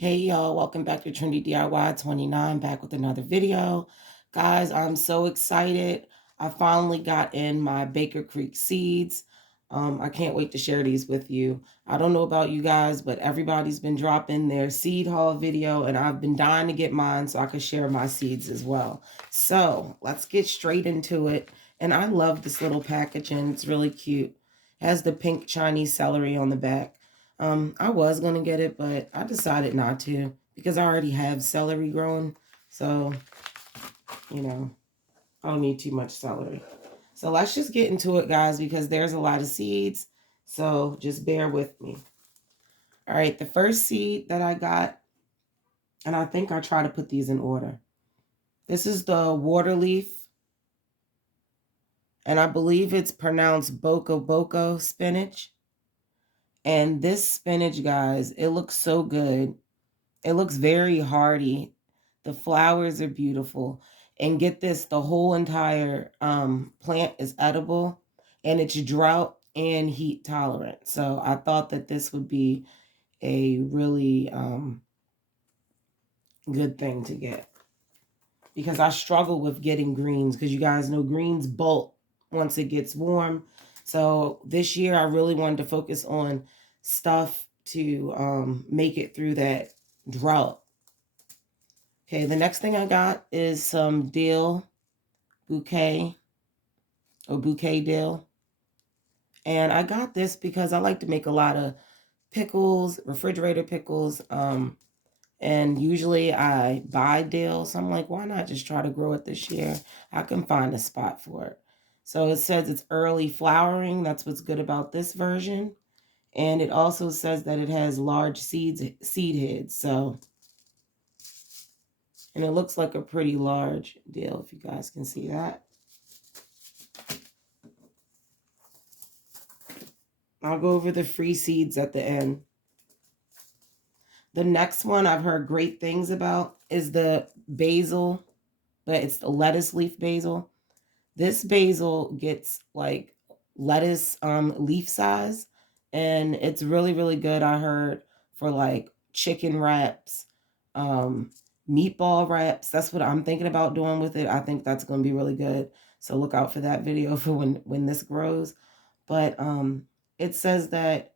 Hey y'all, welcome back to Trendy DIY 29, back with another video. Guys, I'm so excited. I finally got in my Baker Creek seeds. I can't wait to share these with you. I don't know about you guys, but everybody's been dropping their seed haul video, and I've been dying to get mine so I can share my seeds as well. So let's get straight into it. And I love this little packaging. It's really cute. It has the pink Chinese celery on the back. I was going to get it, but I decided not to because I already have celery growing. So, you know, I don't need too much celery. So let's just get into it, guys, because there's a lot of seeds. So just bear with me. All right, the first seed that I got, and I think I try to put these in order. This is the Waterleaf, and I believe it's pronounced boko spinach. And this spinach, guys, it looks so good. It looks very hardy. The flowers are beautiful. And get this, the whole entire plant is edible, and it's drought and heat tolerant. So I thought that this would be a really good thing to get, because I struggle with getting greens, because you guys know greens bolt once it gets warm. So this year I really wanted to focus on stuff to make it through that drought. Okay, the next thing I got is some Dill Bouquet, or Bouquet Dill. And I got this because I like to make a lot of pickles, refrigerator pickles. And usually I buy dill. So I'm like, why not just try to grow it this year? I can find a spot for it. So it says it's early flowering. That's what's good about this version. And it also says that it has large seed heads. So, and it looks like a pretty large dill, if you guys can see that. I'll go over the free seeds at the end. The next one I've heard great things about is the basil, but it's the lettuce leaf basil. This basil gets like lettuce leaf size, and it's really, really good, I heard, for like chicken wraps, meatball wraps. That's what I'm thinking about doing with it. I think that's going to be really good. So look out for that video for when this grows. But it says that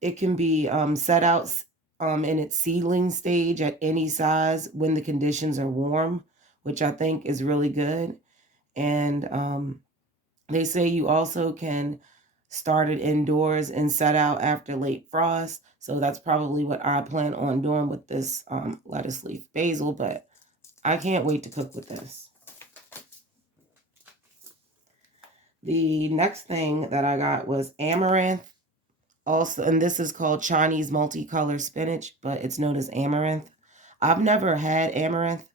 it can be set out in its seedling stage at any size when the conditions are warm, which I think is really good. And they say you also can start it indoors and set out after late frost. So that's probably what I plan on doing with this lettuce leaf basil, but I can't wait to cook with this. The next thing that I got was amaranth. Also, and this is called Chinese multicolor spinach, but it's known as amaranth. I've never had amaranth,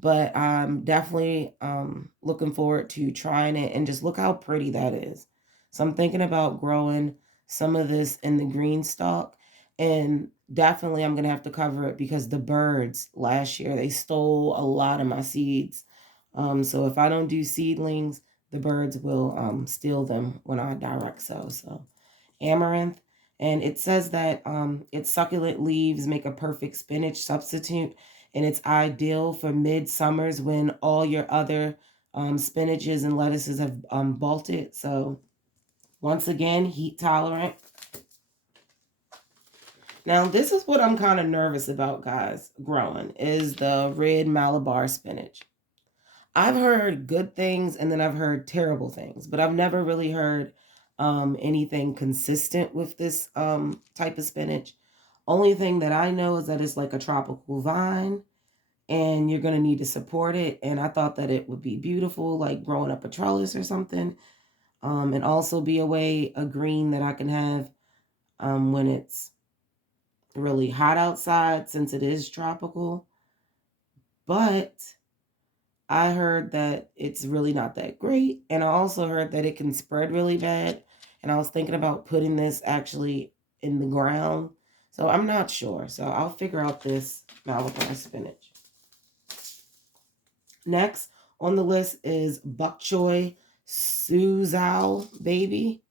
but I'm definitely looking forward to trying it. And just look how pretty that is. So I'm thinking about growing some of this in the green stalk, and definitely I'm gonna have to cover it because the birds last year, they stole a lot of my seeds. So if I don't do seedlings, the birds will steal them when I direct sow. So amaranth. And it says that its succulent leaves make a perfect spinach substitute, and it's ideal for mid-summers when all your other spinaches and lettuces have bolted. So once again, heat tolerant. Now, this is what I'm kind of nervous about, guys, growing, is the red Malabar spinach. I've heard good things, and then I've heard terrible things, but I've never really heard anything consistent with this type of spinach. Only thing that I know is that it's like a tropical vine, and you're going to need to support it. And I thought that it would be beautiful, like growing up a trellis or something, and also be a green that I can have when it's really hot outside, since it is tropical. But I heard that it's really not that great. And I also heard that it can spread really bad. And I was thinking about putting this actually in the ground. So I'm not sure. So I'll figure out this Malabar spinach. Next on the list is Bok Choy Suzhou Baby.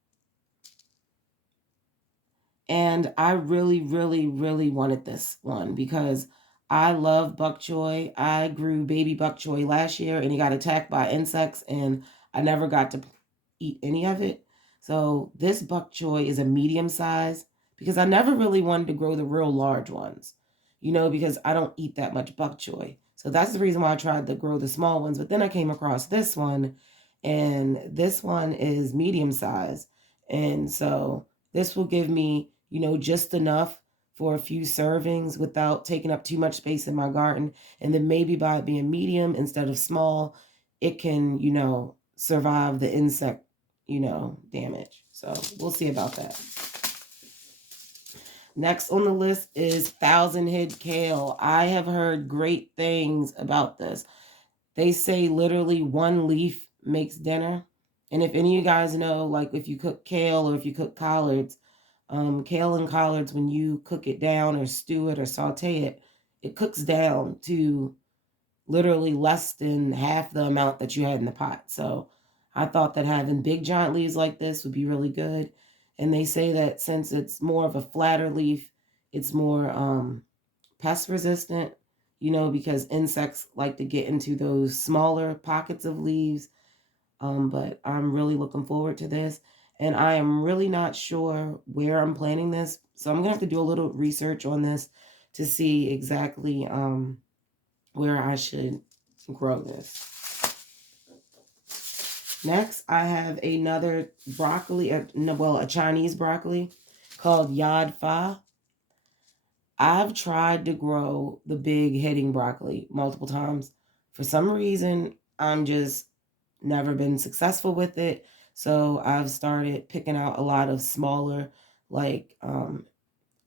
And I really, really, really wanted this one because I love bok choy. I grew baby bok choy last year and he got attacked by insects and I never got to eat any of it. So this bok choy is a medium size because I never really wanted to grow the real large ones, because I don't eat that much bok choy. So that's the reason why I tried to grow the small ones. But then I came across this one and this one is medium size. And so this will give me, just enough for a few servings without taking up too much space in my garden. And then maybe by it being medium instead of small, it can, survive the insect, damage. So we'll see about that. Next on the list is Thousand Head Kale. I have heard great things about this. They say literally one leaf makes dinner. And if any of you guys know, like if you cook kale or if you cook collards, kale and collards, when you cook it down or stew it or saute it, it cooks down to literally less than half the amount that you had in the pot. So I thought that having big giant leaves like this would be really good. And they say that since it's more of a flatter leaf, it's more pest resistant, because insects like to get into those smaller pockets of leaves. But I'm really looking forward to this. And I am really not sure where I'm planting this. So I'm going to have to do a little research on this to see exactly where I should grow this. Next, I have another broccoli, a Chinese broccoli called Yadfa. I've tried to grow the big hitting broccoli multiple times. For some reason, I'm just never been successful with it. So I've started picking out a lot of smaller, like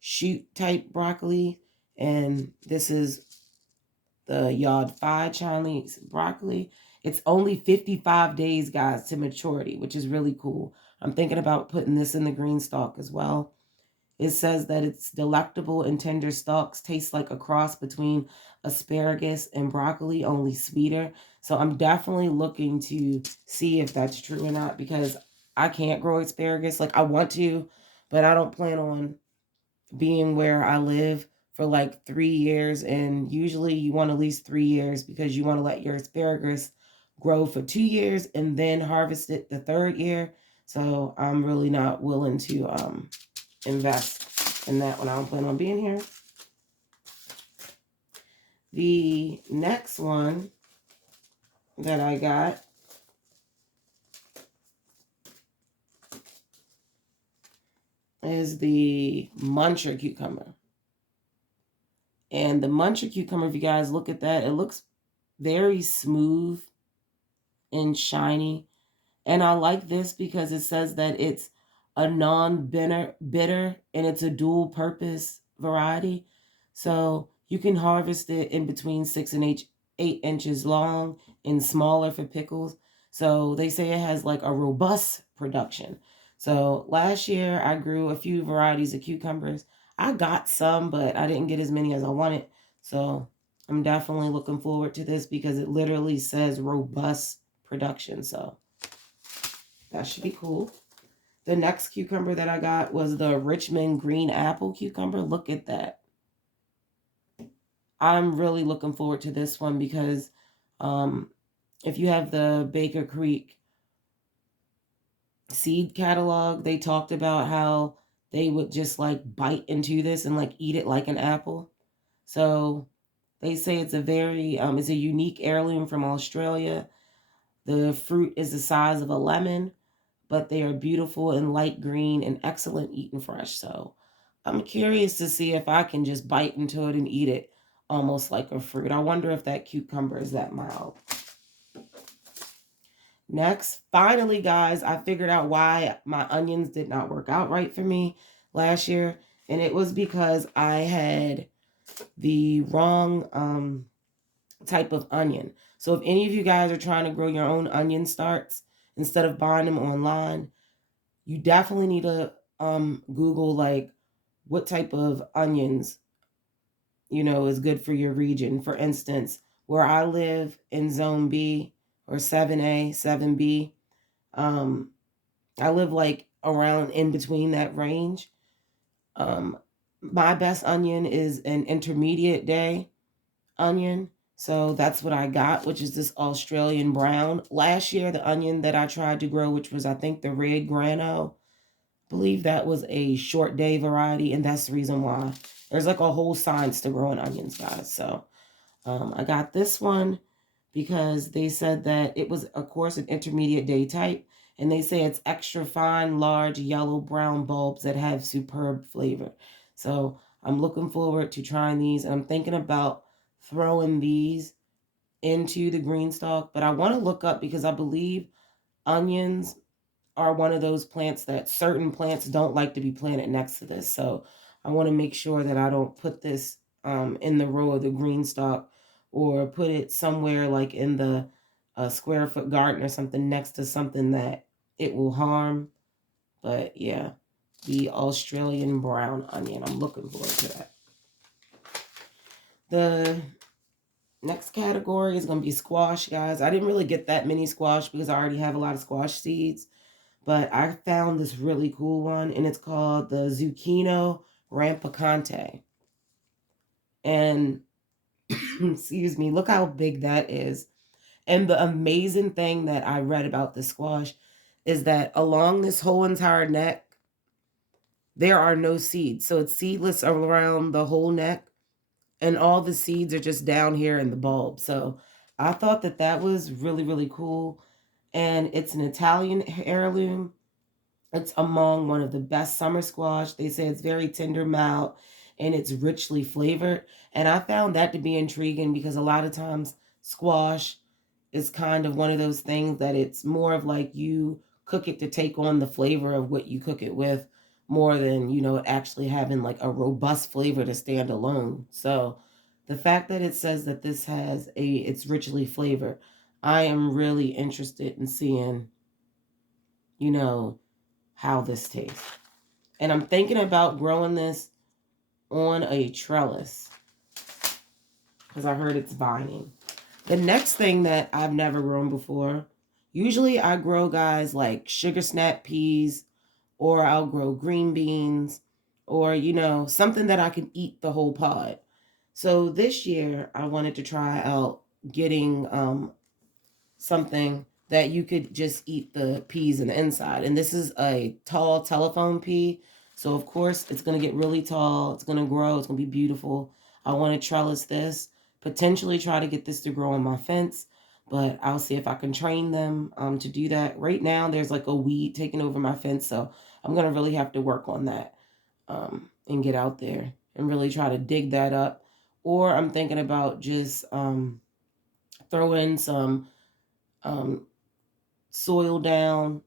shoot type broccoli. And this is the Yadfa Chinese broccoli. It's only 55 days, guys, to maturity, which is really cool. I'm thinking about putting this in the green stalk as well. It says that it's delectable and tender stalks, taste like a cross between asparagus and broccoli, only sweeter. So I'm definitely looking to see if that's true or not because I can't grow asparagus. Like I want to, but I don't plan on being where I live for like 3 years. And usually you want at least 3 years because you want to let your asparagus grow for 2 years and then harvest it the 3rd year. So I'm really not willing to invest in that when I don't plan on being here. The next one that I got is the Munchkin Cucumber. And the Munchkin Cucumber, if you guys look at that, it looks very smooth and shiny. And I like this because it says that it's a non-bitter and it's a dual purpose variety. So you can harvest it in between 6 and 8 inches long and smaller for pickles. So they say it has like a robust production. So last year I grew a few varieties of cucumbers. I got some, but I didn't get as many as I wanted. So I'm definitely looking forward to this because it literally says robust production. So that should be cool. The next cucumber that I got was the Richmond green apple cucumber. Look at that. I'm really looking forward to this one because if you have the Baker Creek seed catalog, they talked about how they would just like bite into this and like eat it like an apple. So they say it's it's a unique heirloom from Australia. The fruit is the size of a lemon, but they are beautiful and light green and excellent eaten fresh. So I'm curious to see if I can just bite into it and eat it almost like a fruit. I wonder if that cucumber is that mild. Next, finally, guys, I figured out why my onions did not work out right for me last year. And it was because I had the wrong type of onion. So if any of you guys are trying to grow your own onion starts instead of buying them online, you definitely need to Google like what type of onions, is good for your region. For instance, where I live in Zone B or 7A, 7B, I live like around in between that range. My best onion is an intermediate day onion. So that's what I got, which is this Australian brown. Last year, the onion that I tried to grow, which was, I think, the red grano, I believe that was a short day variety. And that's the reason why there's like a whole science to growing onions, guys. So I got this one because they said that it was, of course, an intermediate day type. And they say it's extra fine, large, yellow, brown bulbs that have superb flavor. So I'm looking forward to trying these. And I'm thinking about throwing these into the green stalk. But I want to look up because I believe onions are one of those plants that certain plants don't like to be planted next to this. So I want to make sure that I don't put this in the row of the green stalk or put it somewhere like in the square foot garden or something next to something that it will harm. But yeah, the Australian brown onion. I'm looking forward to that. The next category is going to be squash, guys. I didn't really get that many squash because I already have a lot of squash seeds. But I found this really cool one, and it's called the Zucchino Rampicante. And, excuse me, look how big that is. And the amazing thing that I read about the squash is that along this whole entire neck, there are no seeds. So it's seedless around the whole neck, and all the seeds are just down here in the bulb. So I thought that that was really, really cool. And it's an Italian heirloom. It's among one of the best summer squash. They say it's very tender, mild, and it's richly flavored. And I found that to be intriguing because a lot of times squash is kind of one of those things that it's more of like you cook it to take on the flavor of what you cook it with more than, it actually having like a robust flavor to stand alone. So the fact that it says that this it's richly flavored, I am really interested in seeing, how this tastes. And I'm thinking about growing this on a trellis because I heard it's vining. The next thing that I've never grown before, usually I grow, guys, like sugar snap peas, or I'll grow green beans, or, something that I can eat the whole pod. So this year I wanted to try out getting something that you could just eat the peas in the inside. And this is a tall telephone pea. So of course it's going to get really tall. It's going to grow. It's going to be beautiful. I want to trellis this, potentially try to get this to grow on my fence, but I'll see if I can train them to do that. Right now there's like a weed taking over my fence. So I'm going to really have to work on that and get out there and really try to dig that up. Or I'm thinking about just throwing some soil down,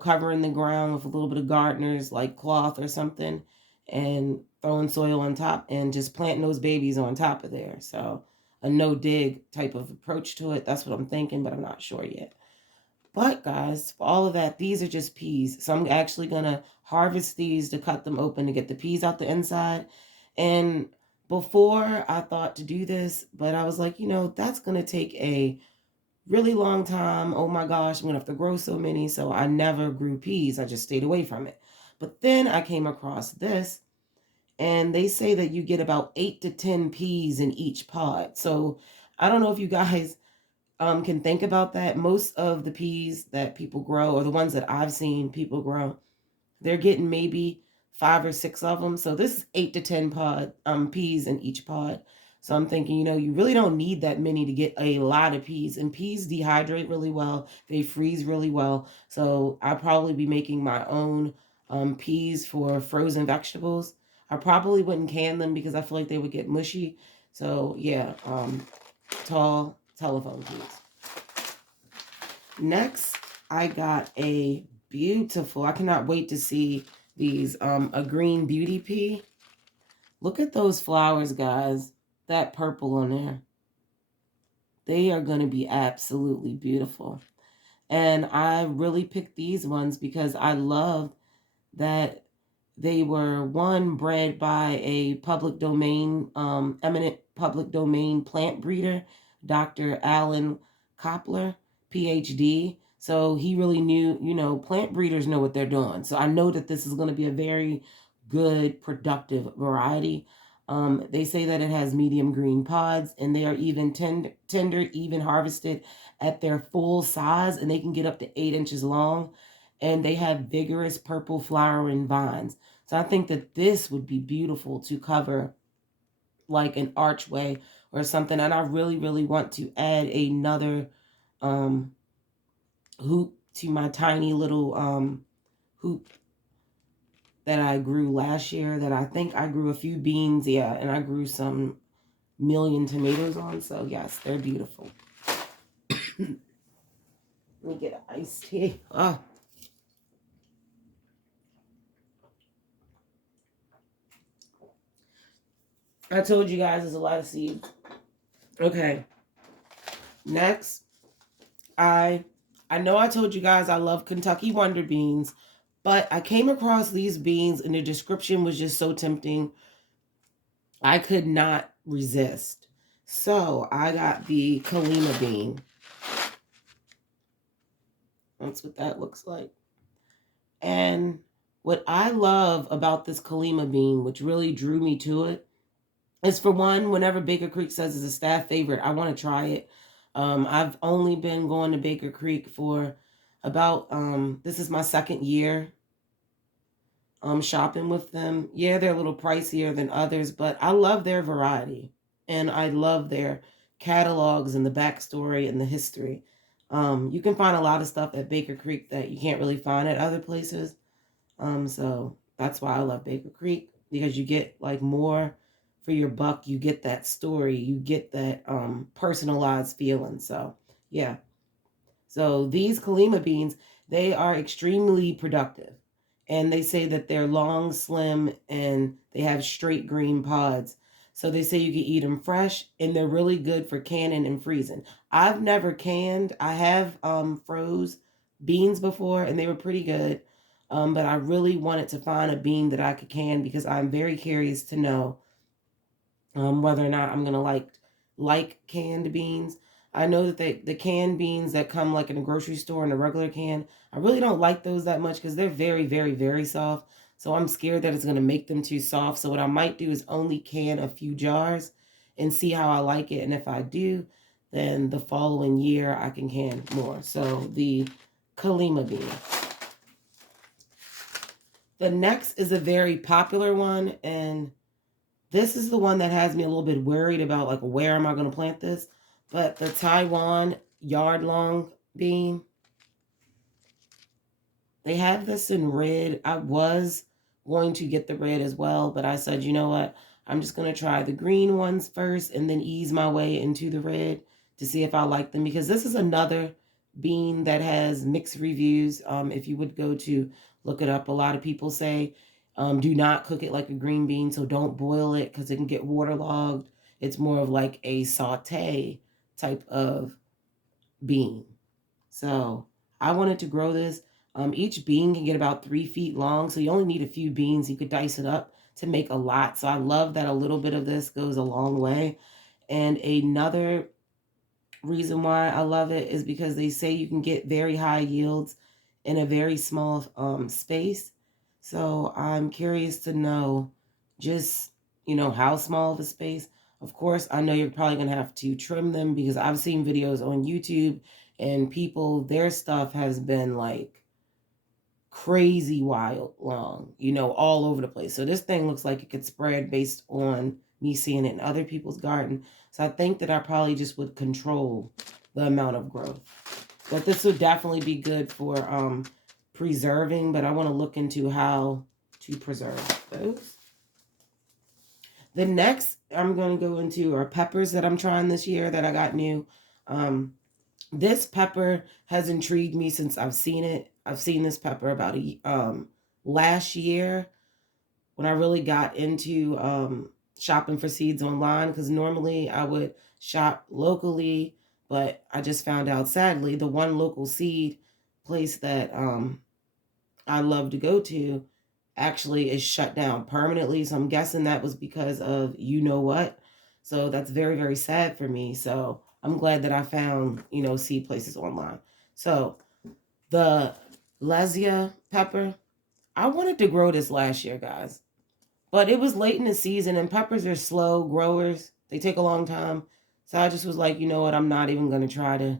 covering the ground with a little bit of gardener's like cloth or something, and throwing soil on top and just planting those babies on top of there. So a no dig type of approach to it. That's what I'm thinking, but I'm not sure yet. But guys, for all of that, these are just peas. So I'm actually going to harvest these to cut them open to get the peas out the inside. And before I thought to do this, but I was like, that's going to take a really long time. Oh my gosh, I'm going to have to grow so many. So I never grew peas. I just stayed away from it. But then I came across this, and they say that you get about 8 to 10 peas in each pod. So I don't know if you guys can think about that. Most of the peas that people grow, or the ones that I've seen people grow, they're getting maybe 5 or 6 of them. So this is 8 to 10 peas in each pod. So I'm thinking, you really don't need that many to get a lot of peas. And peas dehydrate really well. They freeze really well. So I'll probably be making my own peas for frozen vegetables. I probably wouldn't can them because I feel like they would get mushy. So yeah, tall telephone peas. Next, I got a beautiful, I cannot wait to see these, a green beauty pea. Look at those flowers, guys. That purple on there. They are going to be absolutely beautiful. And I really picked these ones because I love that they were, one, bred by a public domain, eminent public domain plant breeder, Dr. Alan Koppler, PhD. So he really knew, plant breeders know what they're doing. So I know that this is going to be a very good, productive variety. They say that it has medium green pods, and they are even tender, even harvested at their full size, and they can get up to 8 inches long. And they have vigorous purple flowering vines. So I think that this would be beautiful to cover like an archway or something. And I really, really want to add another hoop to my tiny little hoop that I grew last year, that I think I grew a few beans, yeah, and I grew some million tomatoes on. So yes, they're beautiful. Let me get an iced tea. Oh. I told you guys there's a lot of seeds. Okay. Next, I know I told you guys I love Kentucky Wonder Beans, but I came across these beans and the description was just so tempting. I could not resist. So I got the Kalima Bean. That's what that looks like. And what I love about this Kalima Bean, which really drew me to it, is for one, whenever Baker Creek says it's a staff favorite, I want to try it. I've only been going to Baker Creek for about, this is my second year shopping with them. Yeah, they're a little pricier than others, but I love their variety. And I love their catalogs and the backstory and the history. You can find a lot of stuff at Baker Creek that you can't really find at other places. So that's why I love Baker Creek, because you get like more for your buck. You get that story, you get that personalized feeling. So yeah. So these Kalima beans, they are extremely productive. And they say that they're long, slim, and they have straight green pods. So they say you can eat them fresh, and they're really good for canning and freezing. I've never canned. I have froze beans before, and they were pretty good. But I really wanted to find a bean that I could can, because I'm very curious to know whether or not I'm gonna like canned beans. I know that the canned beans that come like in a grocery store in a regular can, I really don't like those that much because they're very, very, very soft. So I'm scared that it's gonna make them too soft. So what I might do is only can a few jars and see how I like it. And if I do, then the following year I can more. So the Kalima bean. The next is a very popular one, and this is the one that has me a little bit worried about, like, where am I going to plant this? But the Taiwan yard-long bean, they have this in red. I was going to get the red as well, but I said, you know what? I'm just going to try the green ones first and then ease my way into the red to see if I like them, because this is another bean that has mixed reviews. If you would go to look it up, a lot of people say, do not cook it like a green bean, so don't boil it because it can get waterlogged. It's more of like a saute type of bean. So I wanted to grow this. Each bean can get about 3 feet long, so you only need a few beans. You could dice it up to make a lot. So I love that a little bit of this goes a long way. And another reason why I love it is because they say you can get very high yields in a very small space. So I'm curious to know just, how small of a space. Of course, I know you're probably going to have to trim them, because I've seen videos on YouTube and people, their stuff has been like crazy wild long, all over the place. So this thing looks like it could spread based on me seeing it in other people's garden. So I think that I probably just would control the amount of growth. But this would definitely be good for preserving, but I want to look into how to preserve those. The next I'm going to go into are peppers that I'm trying this year that I got new. This pepper has intrigued me since I've seen it. I've seen this pepper about last year when I really got into shopping for seeds online, because normally I would shop locally, but I just found out, sadly, the one local seed place that I love to go to actually is shut down permanently. So I'm guessing that was because of you know what. So that's very, very sad for me. So I'm glad that I found, seed places online. So the Lazia pepper, I wanted to grow this last year, guys. But it was late in the season, and peppers are slow growers. They take a long time. So I just was like, you know what? I'm not even going to try to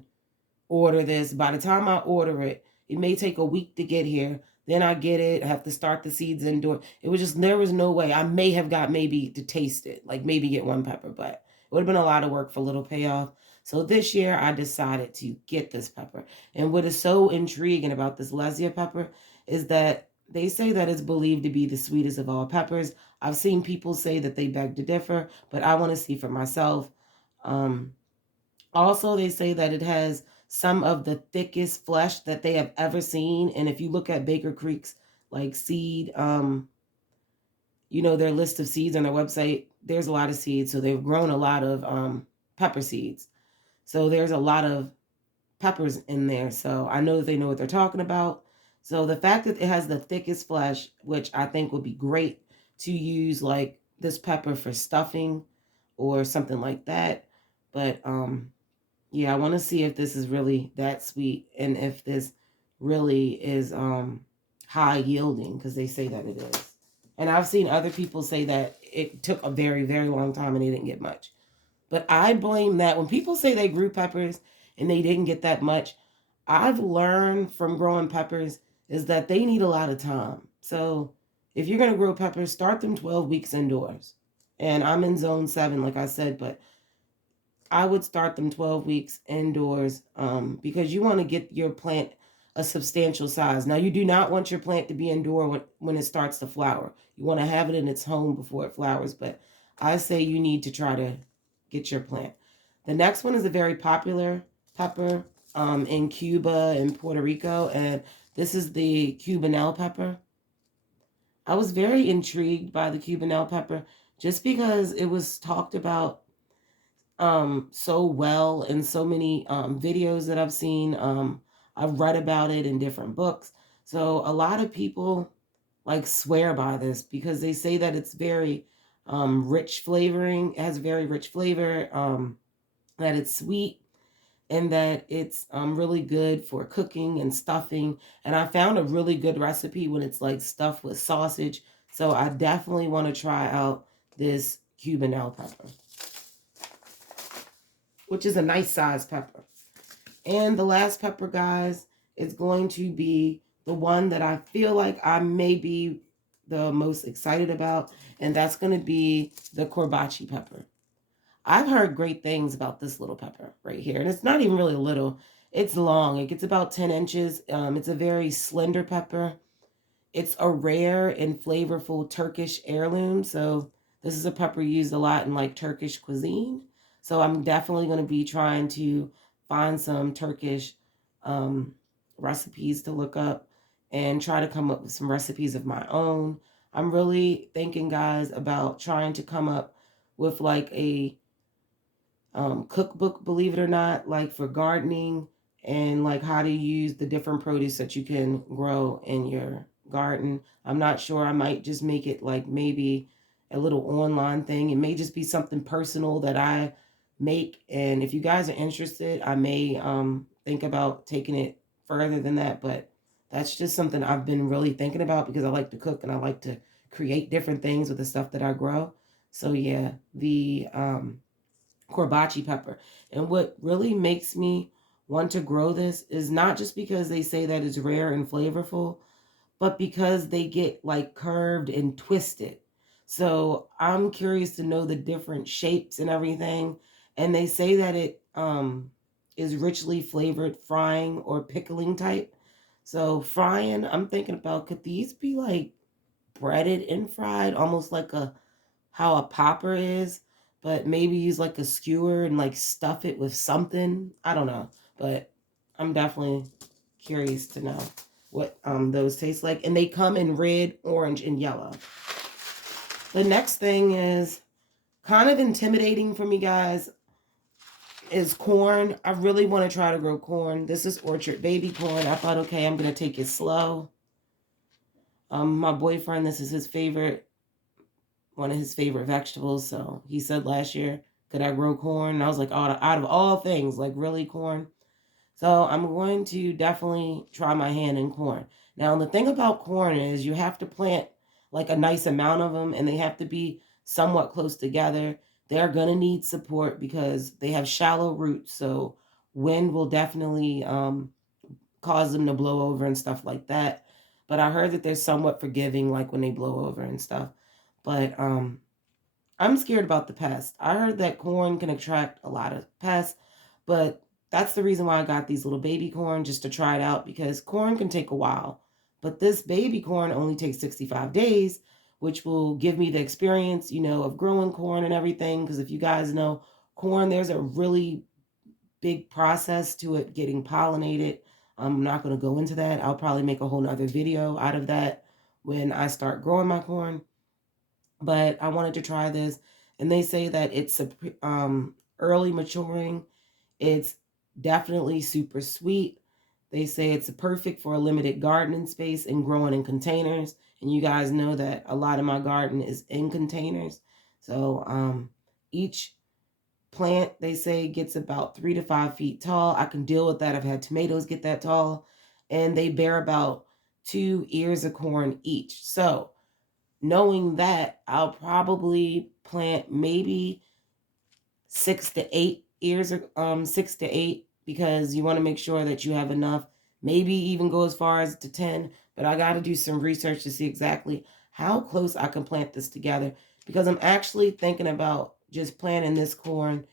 order this. By the time I order it, it may take a week to get here. Then I get it. I have to start the seeds indoor. It was just, there was no way. I may have got maybe to taste it, like maybe get one pepper, but it would have been a lot of work for little payoff. So this year I decided to get this pepper. And what is so intriguing about this Lazia pepper is that they say that it's believed to be the sweetest of all peppers. I've seen people say that they beg to differ, but I want to see for myself. Um, Also, they say that it has some of the thickest flesh that they have ever seen. And if you look at Baker Creek's like seed, their list of seeds on their website, there's a lot of seeds. So they've grown a lot of pepper seeds. So there's a lot of peppers in there. So I know that they know what they're talking about. So the fact that it has the thickest flesh, which I think would be great to use like this pepper for stuffing or something like that. But yeah, I want to see if this is really that sweet and if this really is high yielding, because they say that it is. And I've seen other people say that it took a very, very long time and they didn't get much. But I blame that. When people say they grew peppers and they didn't get that much, I've learned from growing peppers is that they need a lot of time. So if you're going to grow peppers, start them 12 weeks indoors. And I'm in zone 7, like I said, but I would start them 12 weeks indoors because you want to get your plant a substantial size. Now, you do not want your plant to be indoor when it starts to flower. You want to have it in its home before it flowers, but I say you need to try to get your plant. The next one is a very popular pepper in Cuba and Puerto Rico, and this is the Cubanelle pepper. I was very intrigued by the Cubanelle pepper just because it was talked about so well in so many videos that I've seen. I've read about it in different books. So a lot of people like swear by this because they say that it's very rich flavoring. It has very rich flavor, that it's sweet, and that it's really good for cooking and stuffing. And I found a really good recipe when it's like stuffed with sausage. So I definitely want to try out this Cubanelle pepper, which is a nice size pepper. And the last pepper, guys, is going to be the one that I feel like I may be the most excited about, and that's going to be the Corbachi pepper. I've heard great things about this little pepper right here, and it's not even really little. It's long. It gets about 10 inches. It's a very slender pepper. It's a rare and flavorful Turkish heirloom. So this is a pepper used a lot in like Turkish cuisine. So I'm definitely going to be trying to find some Turkish recipes to look up and try to come up with some recipes of my own. I'm really thinking, guys, about trying to come up with like a cookbook, believe it or not, like for gardening and like how to use the different produce that you can grow in your garden. I'm not sure. I might just make it like maybe a little online thing. It may just be something personal that I make. And if you guys are interested, I may think about taking it further than that. But that's just something I've been really thinking about because I like to cook and I like to create different things with the stuff that I grow. So yeah, the Corbachi pepper. And what really makes me want to grow this is not just because they say that it's rare and flavorful, but because they get like curved and twisted. So I'm curious to know the different shapes and everything. And they say that it is richly flavored frying or pickling type. So frying, I'm thinking about, could these be like breaded and fried, almost like a how a popper is, but maybe use like a skewer and like stuff it with something. I don't know, but I'm definitely curious to know what those taste like. And they come in red, orange, and yellow. The next thing is kind of intimidating for me, guys, is corn. I really want to try to grow corn. This is orchard baby corn. I thought, okay, I'm going to take it slow. My boyfriend, this is his favorite, one of his favorite vegetables. So he said last year, could I grow corn? And I was like, out of all things, like really corn? So I'm going to definitely try my hand in corn. Now, the thing about corn is you have to plant like a nice amount of them, and they have to be somewhat close together. They're going to need support because they have shallow roots, so wind will definitely cause them to blow over and stuff like that. But I heard that they're somewhat forgiving, like when they blow over and stuff. But I'm scared about the pests. I heard that corn can attract a lot of pests, but that's the reason why I got these little baby corn, just to try it out, because corn can take a while. But this baby corn only takes 65 days, which will give me the experience, of growing corn and everything. Because if you guys know corn, there's a really big process to it getting pollinated. I'm not going to go into that. I'll probably make a whole nother video out of that when I start growing my corn. But I wanted to try this, and they say that it's early maturing. It's definitely super sweet. They say it's perfect for a limited gardening space and growing in containers. And you guys know that a lot of my garden is in containers. So each plant, they say, gets about 3 to 5 feet tall. I can deal with that. I've had tomatoes get that tall, and they bear about 2 ears of corn each. So knowing that, I'll probably plant maybe 6 to 8 ears, or 6 to 8, because you want to make sure that you have enough. Maybe even go as far as to 10, but I got to do some research to see exactly how close I can plant this together, because I'm actually thinking about just planting this corn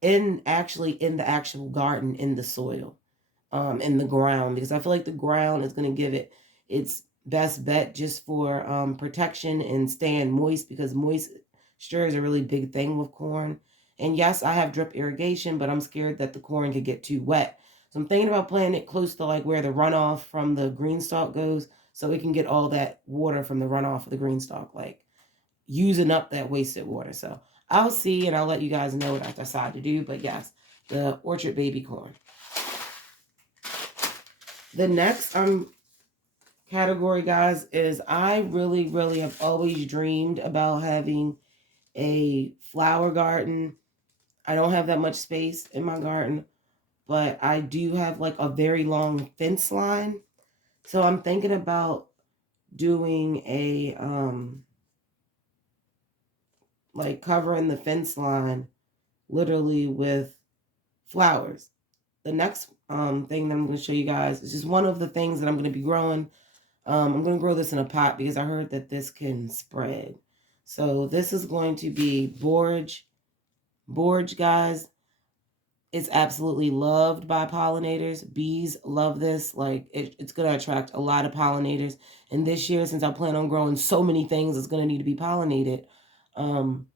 in the actual garden, in the soil, in the ground, because I feel like the ground is going to give it its best bet, just for protection and staying moist, because moisture is a really big thing with corn. And yes, I have drip irrigation, but I'm scared that the corn could get too wet. So I'm thinking about planting it close to like where the runoff from the green stalk goes, so it can get all that water from the runoff of the green stalk, like using up that wasted water. So I'll see, and I'll let you guys know what I decide to do. But yes, the orchard baby corn. The next category, guys, is I really, really have always dreamed about having a flower garden. I don't have that much space in my garden, but I do have like a very long fence line. So I'm thinking about doing a like covering the fence line literally with flowers. The next thing that I'm going to show you guys is just one of the things that I'm going to be growing. I'm going to grow this in a pot because I heard that this can spread. So this is going to be borage. Borage, guys, it's absolutely loved by pollinators. Bees love this. Like it's going to attract a lot of pollinators. And this year, since I plan on growing so many things that's going to need to be pollinated, I'm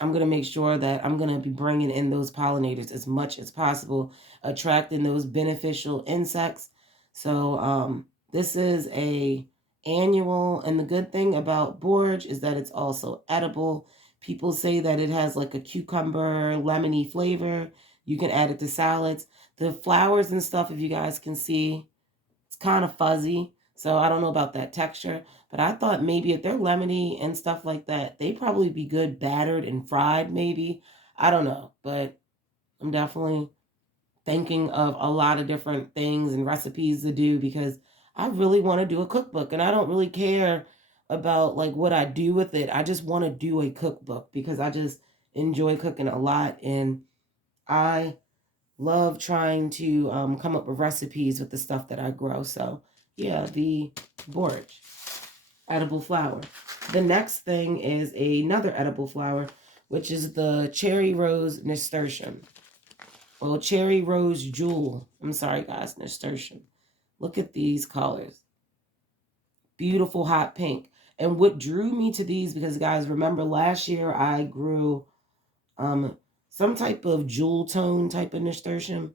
going to make sure that I'm going to be bringing in those pollinators as much as possible, attracting those beneficial insects. So this is a annual, and the good thing about borage is that it's also edible. People say that it has like a cucumber, lemony flavor. You can add it to salads. The flowers and stuff, if you guys can see, it's kind of fuzzy. So I don't know about that texture, but I thought maybe if they're lemony and stuff like that, they'd probably be good battered and fried maybe. I don't know, but I'm definitely thinking of a lot of different things and recipes to do, because I really want to do a cookbook, and I don't really care about like what I do with it. I just want to do a cookbook because I just enjoy cooking a lot, and I love trying to come up with recipes with the stuff that I grow. So yeah, the borage, edible flower. The next thing is another edible flower, which is the cherry rose nasturtium. Well, cherry rose jewel. I'm sorry, guys, nasturtium. Look at these colors. Beautiful hot pink. And what drew me to these, because guys, remember last year I grew some type of jewel tone type of nasturtium.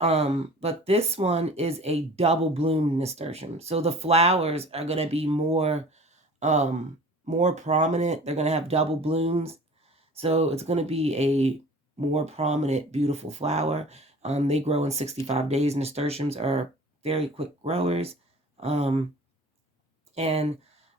But this one is a double bloom nasturtium. So the flowers are going to be more prominent. They're going to have double blooms. So it's going to be a more prominent, beautiful flower. They grow in 65 days. Nasturtiums are very quick growers. And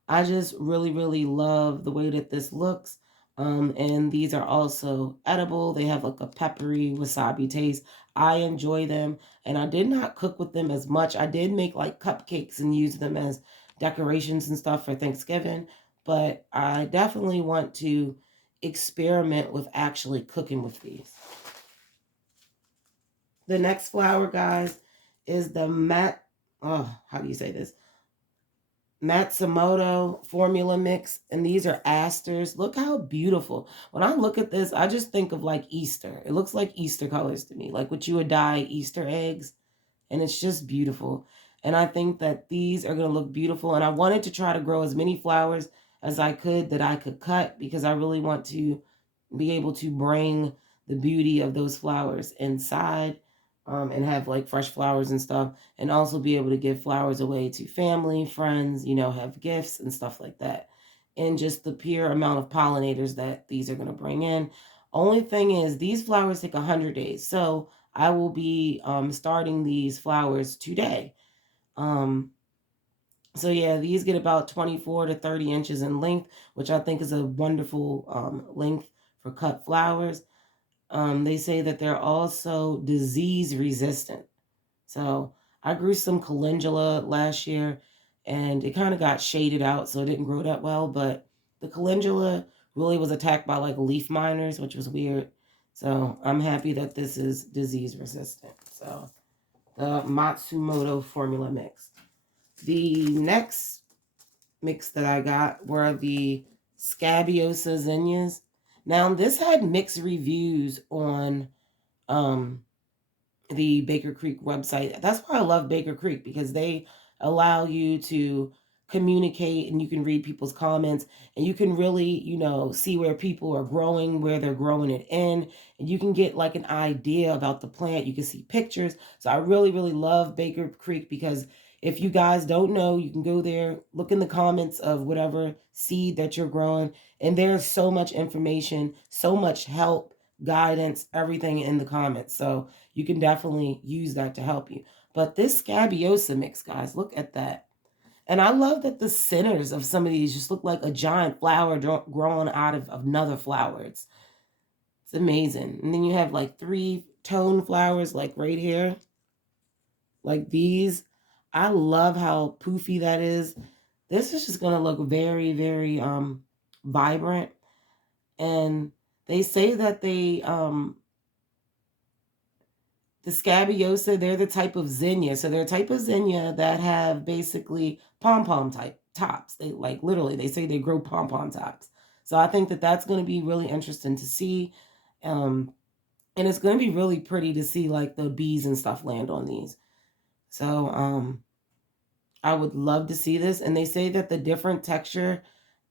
I just really, really love the way that this looks. And these are also edible. They have like a peppery wasabi taste. I enjoy them, and I did not cook with them as much. I did make like cupcakes and use them as decorations and stuff for Thanksgiving, but I definitely want to experiment with actually cooking with these. The next flower, guys, is the how do you say this? Matsumoto formula mix, and these are asters. Look how beautiful. When I look at this, I just think of like Easter. It looks like Easter colors to me, like what you would dye Easter eggs, and it's just beautiful. And I think that these are going to look beautiful, and I wanted to try to grow as many flowers as I could that I could cut, because I really want to be able to bring the beauty of those flowers inside, and have like fresh flowers and stuff, and also be able to give flowers away to family, friends, have gifts and stuff like that. And just the pure amount of pollinators that these are going to bring in. Only thing is, these flowers take 100 days. So I will be starting these flowers today. So yeah, these get about 24 to 30 inches in length, which I think is a wonderful length for cut flowers. They say that they're also disease resistant. So I grew some calendula last year, and it kind of got shaded out, so it didn't grow that well. But the calendula really was attacked by like leaf miners, which was weird. So I'm happy that this is disease resistant. So the Matsumoto formula mix. The next mix that I got were the scabiosa zinnias. Now this had mixed reviews on the Baker Creek website. That's why I love Baker Creek, because they allow you to communicate, and you can read people's comments, and you can really, see where people are growing, where they're growing it in, and you can get like an idea about the plant. You can see pictures. So I really, really love Baker Creek, because if you guys don't know, you can go there, look in the comments of whatever seed that you're growing, and there's so much information, so much help, guidance, everything in the comments. So you can definitely use that to help you. But this scabiosa mix, guys, look at that. And I love that the centers of some of these just look like a giant flower growing out of another flower. It's amazing. And then you have like 3 tone flowers like right here, like these. I love how poofy that is. This is just going to look very, very vibrant. And they say that the scabiosa, they're the type of zinnia. So they're a type of zinnia that have basically pom-pom type tops. They like literally, they say they grow pom-pom tops. So I think that that's going to be really interesting to see. And it's going to be really pretty to see like the bees and stuff land on these. So I would love to see this. And they say that the different texture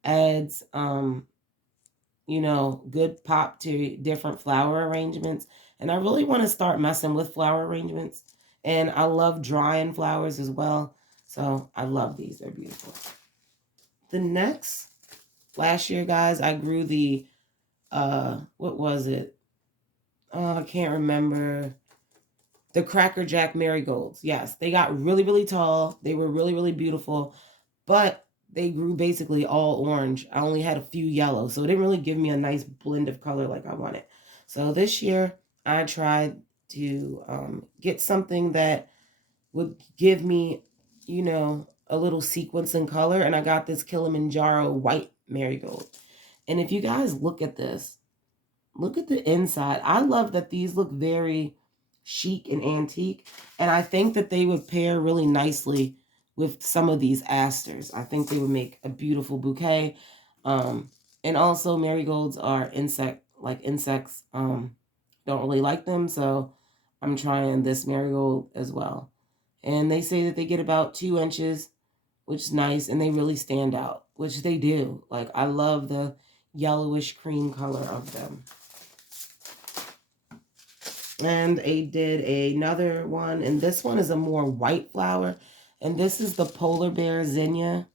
adds good pop to different flower arrangements. And I really want to start messing with flower arrangements. And I love drying flowers as well. So I love these. They're beautiful. The next, last year, guys, I grew the, what was it? Oh, I can't remember. The Cracker Jack marigolds. Yes, they got really, really tall. They were really, really beautiful. But they grew basically all orange. I only had a few yellow, so it didn't really give me a nice blend of color like I wanted. So this year, I tried to get something that would give me, a little sequence in color, and I got this Kilimanjaro white marigold. And if you guys look at this, look at the inside. I love that these look very chic and antique, and I think that they would pair really nicely with some of these asters. I think they would make a beautiful bouquet. And also marigolds are insects don't really like them, so I'm trying this marigold as well. And they say that they get about 2 inches, which is nice, and they really stand out, which they do. Like, I love the yellowish cream color of them. And I did another one, and this one is a more white flower, and this is the polar bear zinnia,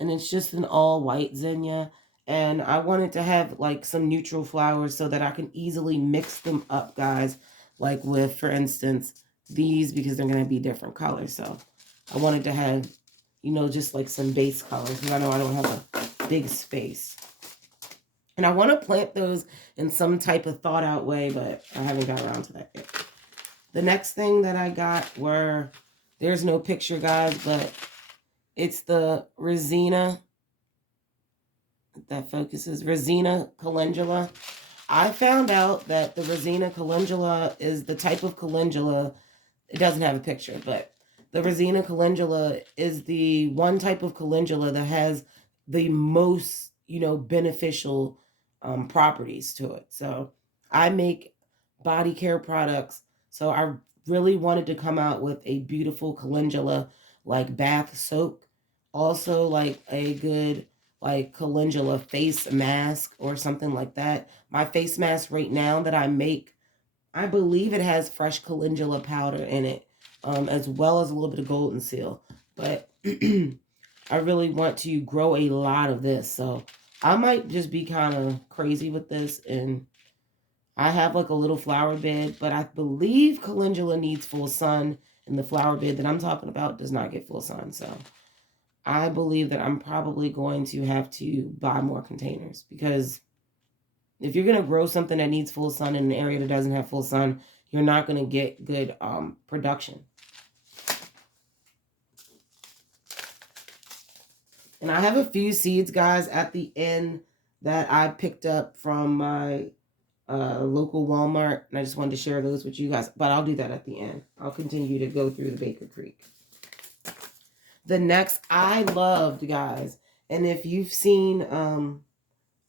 and it's just an all white zinnia. And I wanted to have like some neutral flowers so that I can easily mix them up, guys, like with, for instance, these, because they're going to be different colors. So I wanted to have, just like some base colors, because I know I don't have a big space. And I want to plant those in some type of thought out way, but I haven't got around to that yet. The next thing that I got were, there's no picture, guys, but it's the rosina. That focuses. Rosina calendula. I found out that the Rosina calendula is the type of calendula. It doesn't have a picture, but the Rosina calendula is the one type of calendula that has the most, beneficial properties to it. So I make body care products. So I really wanted to come out with a beautiful calendula like bath soap. Also like a good like calendula face mask or something like that. My face mask right now that I make, I believe it has fresh calendula powder in it, as well as a little bit of golden seal. But I really want to grow a lot of this. So I might just be kind of crazy with this. And I have like a little flower bed, but I believe calendula needs full sun. And the flower bed that I'm talking about does not get full sun. So I believe that I'm probably going to have to buy more containers, because if you're going to grow something that needs full sun in an area that doesn't have full sun, you're not going to get good production. And I have a few seeds, guys, at the end that I picked up from my local Walmart. And I just wanted to share those with you guys. But I'll do that at the end. I'll continue to go through the Baker Creek. The next I loved, guys. And if you've seen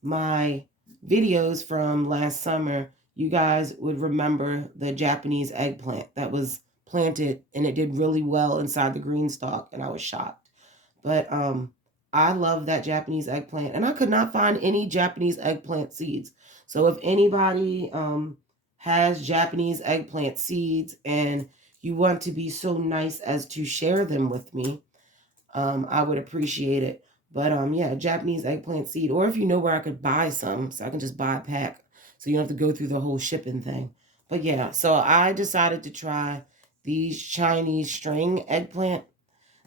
my videos from last summer, you guys would remember the Japanese eggplant that was planted, and it did really well inside the green stalk, and I was shocked. But I love that Japanese eggplant, and I could not find any Japanese eggplant seeds. So if anybody has Japanese eggplant seeds and you want to be so nice as to share them with me, I would appreciate it. But yeah, Japanese eggplant seed, or if you know where I could buy some, so I can just buy a pack, so you don't have to go through the whole shipping thing. But yeah, so I decided to try these Chinese string eggplant.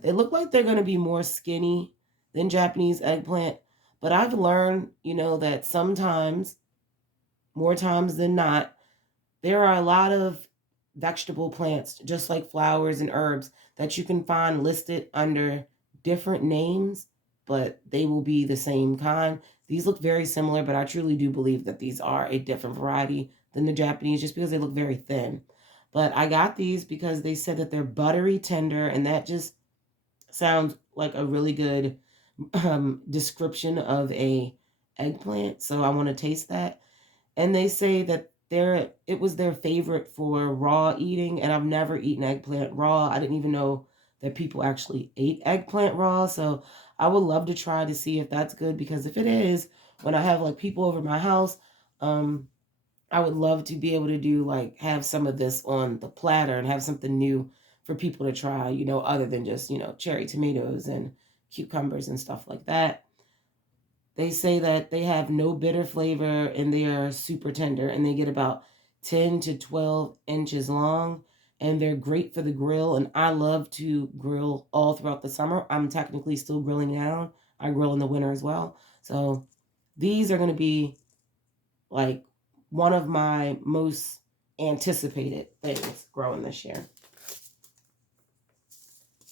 They look like they're going to be more skinny than Japanese eggplant, but I've learned, that sometimes, more times than not, there are a lot of vegetable plants, just like flowers and herbs, that you can find listed under different names, but they will be the same kind. These look very similar, but I truly do believe that these are a different variety than the Japanese, just because they look very thin. But I got these because they said that they're buttery tender, and that just sounds like a really good description of a eggplant. So I want to taste that. And they say that it was their favorite for raw eating, and I've never eaten eggplant raw. I didn't even know that people actually ate eggplant raw. So I would love to try to see if that's good, because if it is, when I have like people over my house, I would love to be able to do like have some of this on the platter and have something new for people to try, other than just, cherry tomatoes and cucumbers and stuff like that. They say that they have no bitter flavor, and they are super tender, and they get about 10 to 12 inches long, and they're great for the grill. And I love to grill all throughout the summer. I'm technically still grilling now. I grill in the winter as well. So these are going to be like one of my most anticipated things growing this year.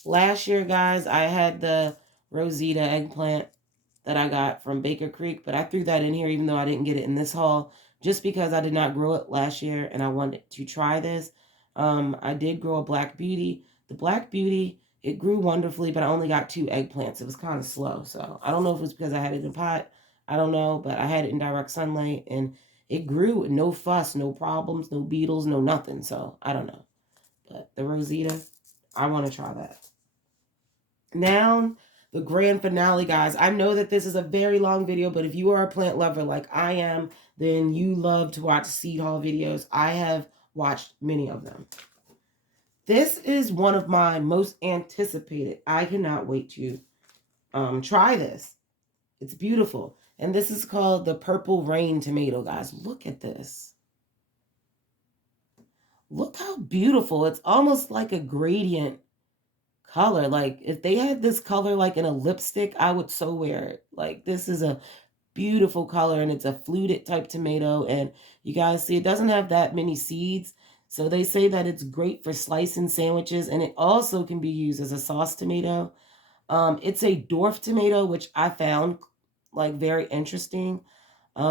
Last year, guys, I had the Rosita eggplant that I got from Baker Creek, but I threw that in here even though I didn't get it in this haul, just because I did not grow it last year and I wanted to try this. I did grow a Black Beauty. The Black Beauty, it grew wonderfully, but I only got 2 eggplants. It was kind of slow, so I don't know if it was because I had it in a pot. I don't know, but I had it in direct sunlight, and it grew, no fuss, no problems, no beetles, no nothing, so I don't know. But the Rosita, I want to try that. Now, the grand finale, guys. I know that this is a very long video, but if you are a plant lover like I am, then you love to watch seed haul videos. I have watched many of them. This is one of my most anticipated. I cannot wait to try this. It's beautiful. And this is called the Purple Rain tomato, guys. Look at this. Look how beautiful. It's almost like a gradient color. Like if they had this color like in a lipstick, I would so wear it. Like this is a beautiful color, and it's a fluted type tomato, and you guys see it doesn't have that many seeds, so they say that it's great for slicing sandwiches, and it also can be used as a sauce tomato. It's a dwarf tomato, which I found like very interesting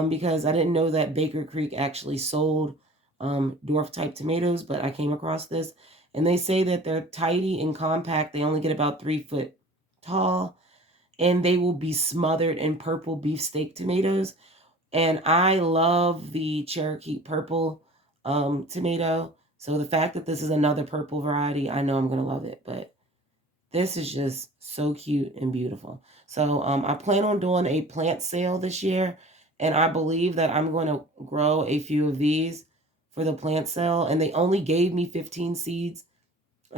because I didn't know that Baker Creek actually sold dwarf type tomatoes, but I came across this. And they say that they're tidy and compact. They only get about 3 foot tall, and they will be smothered in purple beefsteak tomatoes. And I love the Cherokee purple tomato. So the fact that this is another purple variety, I know I'm going to love it. But this is just so cute and beautiful. So I plan on doing a plant sale this year. And I believe that I'm going to grow a few of these for the plant sale. And they only gave me 15 seeds.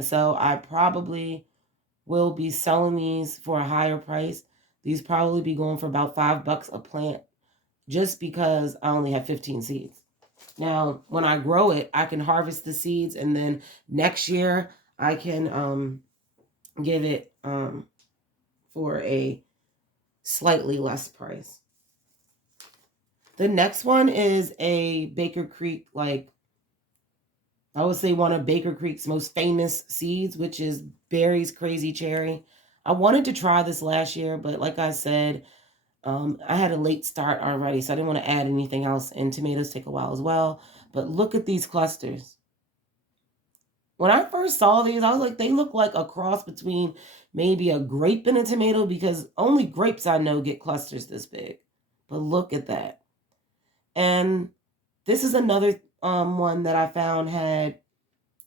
So I probably will be selling these for a higher price. These probably be going for about $5 a plant just because I only have 15 seeds. Now, when I grow it, I can harvest the seeds, and then next year I can give it for a slightly less price. The next one is a Baker Creek, like I would say one of Baker Creek's most famous seeds, which is Berry's Crazy Cherry. I wanted to try this last year, but like I said, I had a late start already, so I didn't want to add anything else, and tomatoes take a while as well. But look at these clusters. When I first saw these, I was like, they look like a cross between maybe a grape and a tomato, because only grapes I know get clusters this big. But look at that. And this is another one that I found had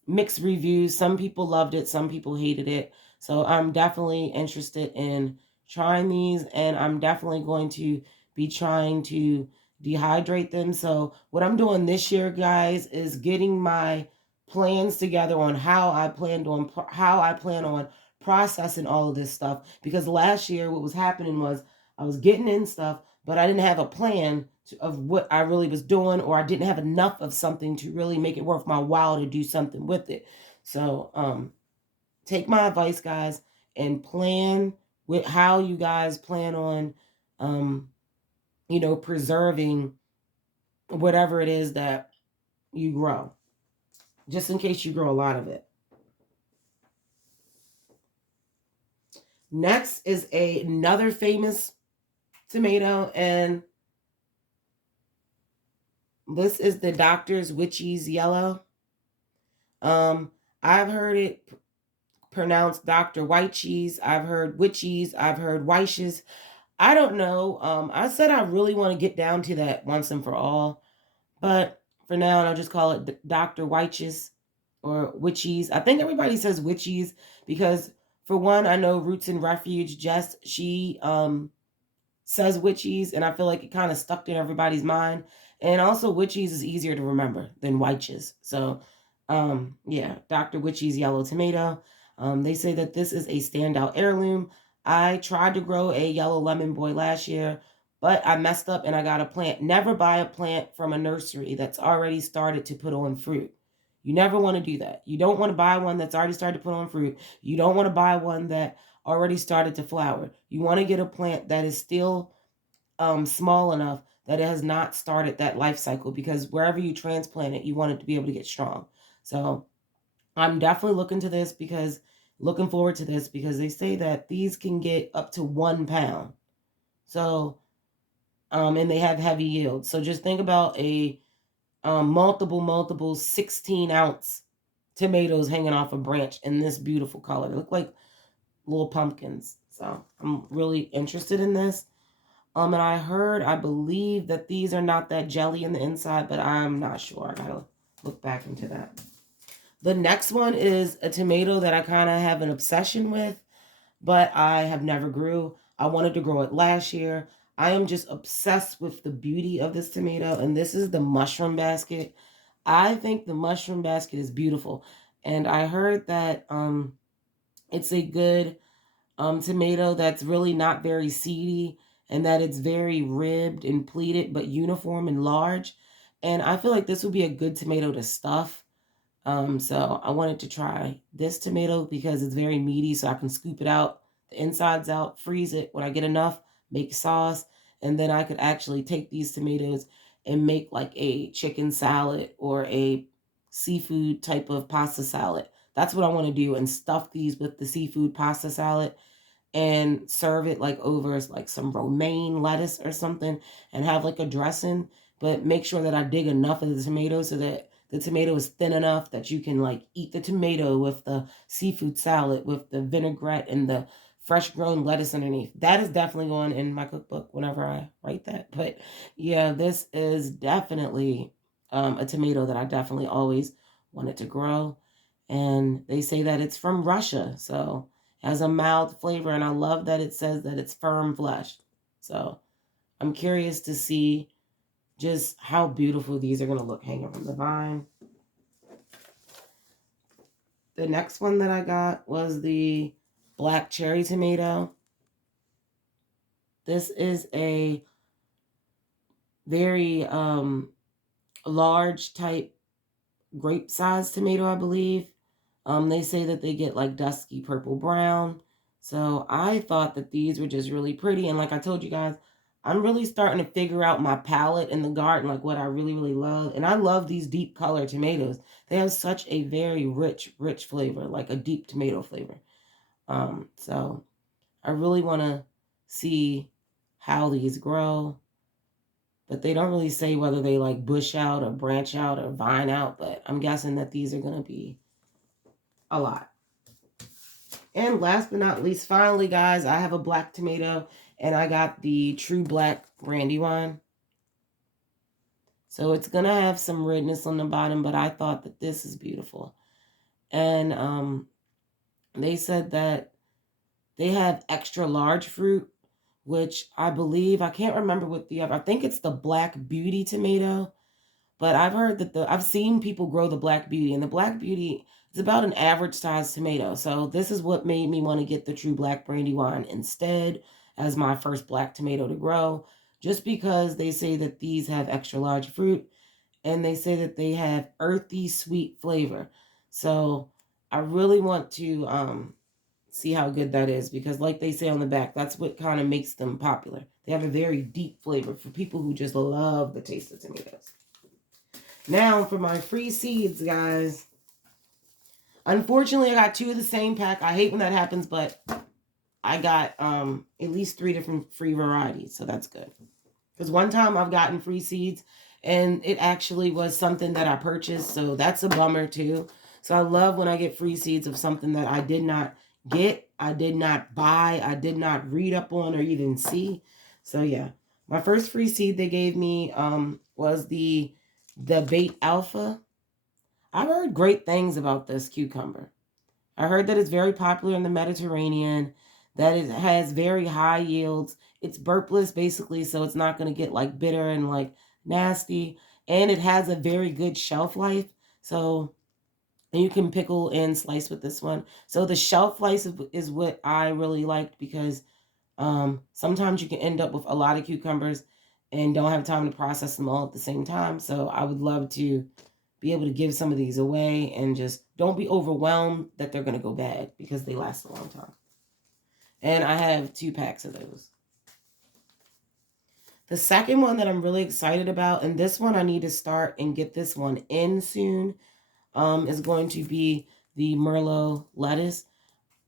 mixed reviews. Some people loved it, some people hated it. So I'm definitely interested in trying these, and I'm definitely going to be trying to dehydrate them. So what I'm doing this year, guys, is getting my plans together on how I plan on processing all of this stuff, because last year what was happening was I was getting in stuff, but I didn't have a plan of what I really was doing, or I didn't have enough of something to really make it worth my while to do something with it. So take my advice, guys, and plan with how you guys plan on preserving whatever it is that you grow, just in case you grow a lot of it. Next is another famous tomato, and this is the Doctor's Witchies Yellow. I've heard it pronounced Dr. White Cheese. I've heard Witchies. I've heard Weishes. I don't know. I said I really want to get down to that once and for all. But for now, I'll just call it Dr. Weitches or Witchies. I think everybody says Witchies because, for one, I know Roots and Refuge, Jess, she says Witchies, and I feel like it kind of stuck in everybody's mind. And also, Witchies is easier to remember than Weitches. So, yeah, Dr. Witchies Yellow Tomato. They say that this is a standout heirloom. I tried to grow a yellow lemon boy last year, but I messed up and I got a plant. Never buy a plant from a nursery that's already started to put on fruit. You never want to do that. You don't want to buy one that's already started to put on fruit. You don't want to buy one that already started to flower. You want to get a plant that is still small enough that it has not started that life cycle, because wherever you transplant it, you want it to be able to get strong. So I'm definitely looking forward to this, because they say that these can get up to 1 pound. So, and they have heavy yields. So just think about a multiple 16-ounce tomatoes hanging off a branch in this beautiful color. They look like little pumpkins. So I'm really interested in this. And I believe that these are not that jelly in the inside, but I'm not sure. I gotta look back into that. The next one is a tomato that I kind of have an obsession with, but I have never grew. I wanted to grow it last year. I am just obsessed with the beauty of this tomato, and this is the mushroom basket. I think the mushroom basket is beautiful, and I heard that it's a good tomato that's really not very seedy, and that it's very ribbed and pleated but uniform and large. And I feel like this would be a good tomato to stuff. So I wanted to try this tomato because it's very meaty, so I can scoop it out, the insides out, freeze it when I get enough, make sauce, and then I could actually take these tomatoes and make like a chicken salad or a seafood type of pasta salad. That's what I want to do, and stuff these with the seafood pasta salad. and serve it like over like some romaine lettuce or something and have like a dressing, but make sure that I dig enough of the tomato so that the tomato is thin enough that you can like eat the tomato with the seafood salad, with the vinaigrette and the fresh grown lettuce underneath. That is definitely going in my cookbook whenever I write that. But yeah, this is definitely a tomato that I definitely always wanted to grow. And they say that it's from Russia, so it has a mild flavor, and I love that it says that it's firm flesh. So I'm curious to see just how beautiful these are going to look hanging from the vine. The next one that I got was the black cherry tomato. This is a very large type grape-sized tomato, I believe. They say that they get like dusky purple brown. So I thought that these were just really pretty. And like I told you guys, I'm really starting to figure out my palette in the garden, like what I really, really love. And I love these deep color tomatoes. They have such a very rich, rich flavor, like a deep tomato flavor. So I really want to see how these grow. But they don't really say whether they like bush out or branch out or vine out. But I'm guessing that these are going to be a lot. And last but not least, finally, guys, I have a black tomato, and I got the True Black Brandy wine. So it's going to have some redness on the bottom, but I thought that this is beautiful. And they said that they have extra large fruit, which I believe, I can't remember what the other, I think it's the Black Beauty tomato. But I've heard that I've seen people grow the Black Beauty, and the Black Beauty is about an average sized tomato. So this is what made me want to get the True Black Brandy wine instead as my first black tomato to grow, just because they say that these have extra large fruit, and they say that they have earthy, sweet flavor. So I really want to see how good that is, because like they say on the back, that's what kind of makes them popular. They have a very deep flavor for people who just love the taste of tomatoes. Now for my free seeds, guys. Unfortunately, I got 2 of the same pack. I hate when that happens, but I got at least 3 different free varieties, so that's good. Because one time I've gotten free seeds, and it actually was something that I purchased, so that's a bummer too. So I love when I get free seeds of something that I did not get, I did not buy, I did not read up on or even see. So yeah, my first free seed they gave me was the Bait Alpha. I've heard great things about this cucumber. I heard that it's very popular in the Mediterranean, that it has very high yields. It's burpless basically, so it's not going to get like bitter and like nasty. And it has a very good shelf life. So you can pickle and slice with this one. So the shelf life is what I really liked, because sometimes you can end up with a lot of cucumbers and don't have time to process them all at the same time. So I would love to be able to give some of these away, and just don't be overwhelmed that they're going to go bad, because they last a long time. And I have 2 packs of those. The second one that I'm really excited about, and this one I need to start and get this one in soon, is going to be the Merlot Lettuce,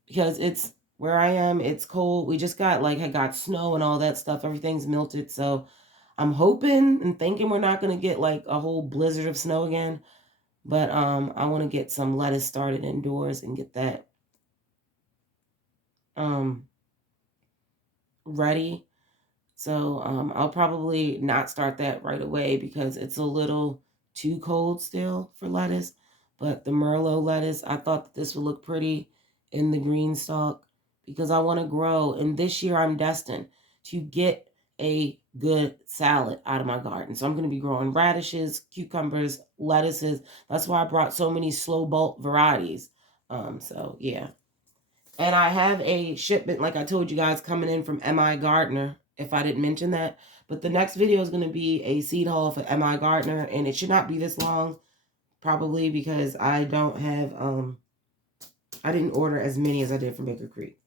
because it's where I am, it's cold. We just got I got snow and all that stuff. Everything's melted. So I'm hoping and thinking we're not going to get like a whole blizzard of snow again. But I want to get some lettuce started indoors and get that ready. So I'll probably not start that right away, because it's a little too cold still for lettuce. But the Merlot lettuce, I thought that this would look pretty in the green stalk, because I want to grow. And this year I'm destined to get a good salad out of my garden. So I'm going to be growing radishes, cucumbers, lettuces. That's why I brought so many slow bulk varieties. So yeah. And I have a shipment, like I told you guys, coming in from M.I. Gardner, if I didn't mention that. But the next video is going to be a seed haul for M.I. Gardner, and it should not be this long, probably because I don't have, I didn't order as many as I did from Baker Creek.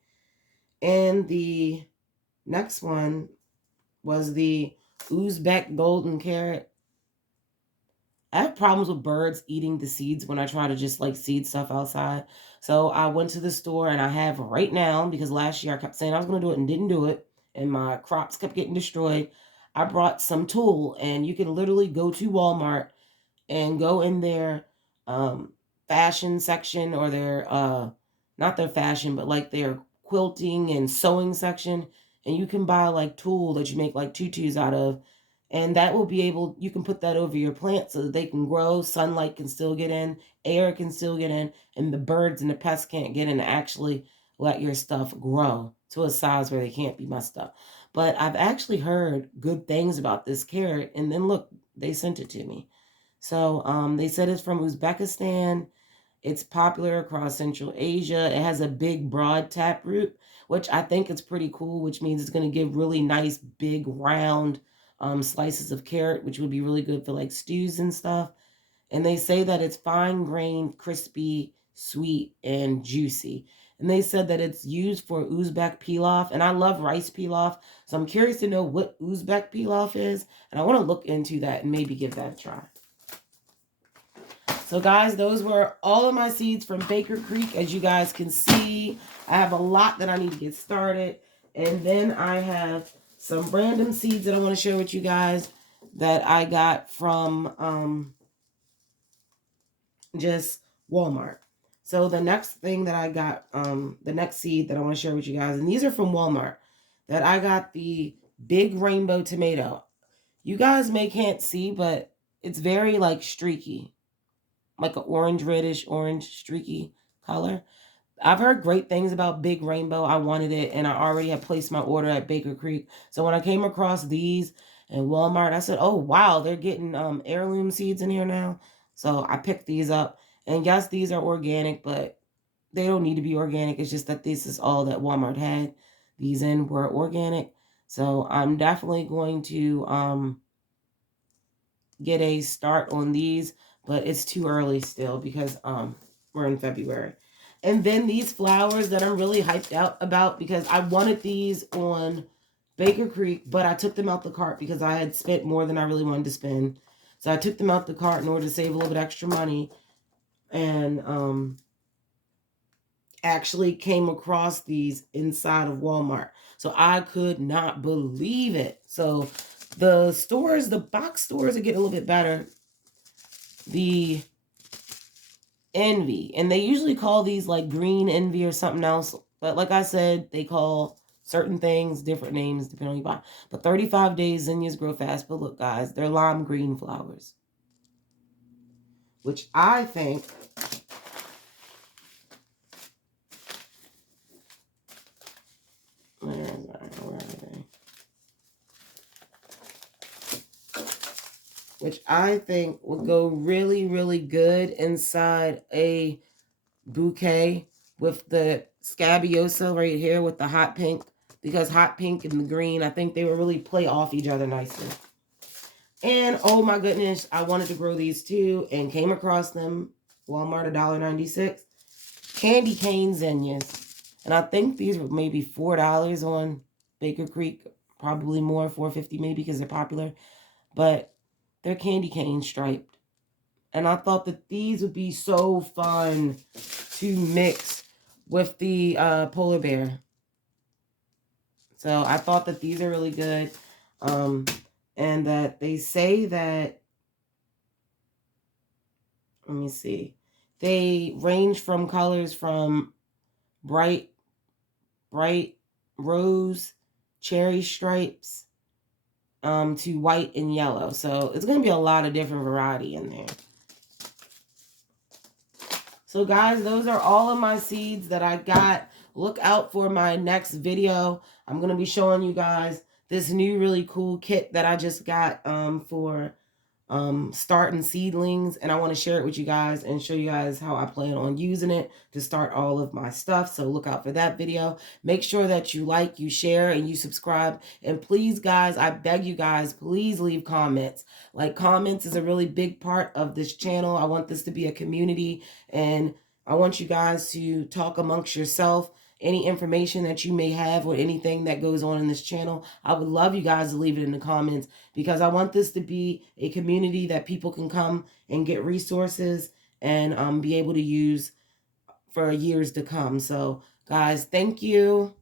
And the next one was the Uzbek Golden Carrot. I have problems with birds eating the seeds when I try to just like seed stuff outside. So I went to the store and I have right now, because last year I kept saying I was going to do it and didn't do it, and my crops kept getting destroyed. I brought some tulle, and you can literally go to Walmart and go in their fashion section, or their not their fashion, but like their quilting and sewing section, and you can buy like tulle that you make like tutus out of, and that will be able, you can put that over your plants so that they can grow, sunlight can still get in, air can still get in, and the birds and the pests can't get in to actually let your stuff grow to a size where they can't be messed up. But I've actually heard good things about this carrot, and then look, they sent it to me. So they said it's from Uzbekistan. It's popular across Central Asia. It has a big, broad taproot, which I think is pretty cool, which means it's going to give really nice, big, round slices of carrot, which would be really good for like stews and stuff. And they say that it's fine grained, crispy, sweet, and juicy. And they said that it's used for Uzbek pilaf, and I love rice pilaf, so I'm curious to know what Uzbek pilaf is, and I want to look into that and maybe give that a try. So guys, those were all of my seeds from Baker Creek. As you guys can see, I have a lot that I need to get started. And then I have some random seeds that I want to share with you guys that I got from just Walmart. So the next thing that I got, the next seed that I want to share with you guys, and these are from Walmart, that I got the big rainbow tomato. You guys can't see, but it's very like streaky, like an orange, reddish, orange, streaky color. I've heard great things about Big Rainbow. I wanted it, and I already had placed my order at Baker Creek. So when I came across these in Walmart, I said, oh, wow, they're getting heirloom seeds in here now. So I picked these up. And yes, these are organic, but they don't need to be organic. It's just that this is all that Walmart had. These in were organic. So I'm definitely going to get a start on these, but it's too early still because we're in February. And then these flowers that I'm really hyped out about, because I wanted these on Baker Creek, but I took them out the cart because I had spent more than I really wanted to spend. So I took them out the cart in order to save a little bit extra money, and actually came across these inside of Walmart. So I could not believe it. So the stores, the box stores are getting a little bit better. The Envy, and they usually call these like green envy or something else, but like I said, they call certain things different names depending on you buy. But 35 days zinnias grow fast. But look guys, they're lime green flowers, which I think where are they? Which I think would go really, really good inside a bouquet with the scabiosa right here with the hot pink, because hot pink and the green, I think they would really play off each other nicely. And oh my goodness, I wanted to grow these too and came across them. Walmart, $1.96. Candy cane zinnias. And I think these were maybe $4 on Baker Creek. Probably more, $4.50 maybe, because they're popular. But they're candy cane striped. And I thought that these would be so fun to mix with the polar bear. So I thought that these are really good. And that they say that, let me see, they range from colors from bright rose, cherry stripes, to white and yellow. So it's going to be a lot of different variety in there. So guys, those are all of my seeds that I got. Look out for my next video. I'm going to be showing you guys this new really cool kit that I just got for starting seedlings, and I want to share it with you guys and show you guys how I plan on using it to start all of my stuff. So look out for that video. Make sure that you like, you share, and you subscribe. And please guys, I beg you guys, please leave comments. Like, comments is a really big part of this channel. I want this to be a community, and I want you guys to talk amongst yourself any information that you may have or anything that goes on in this channel, I would love you guys to leave it in the comments, because I want this to be a community that people can come and get resources and be able to use for years to come. So guys, thank you.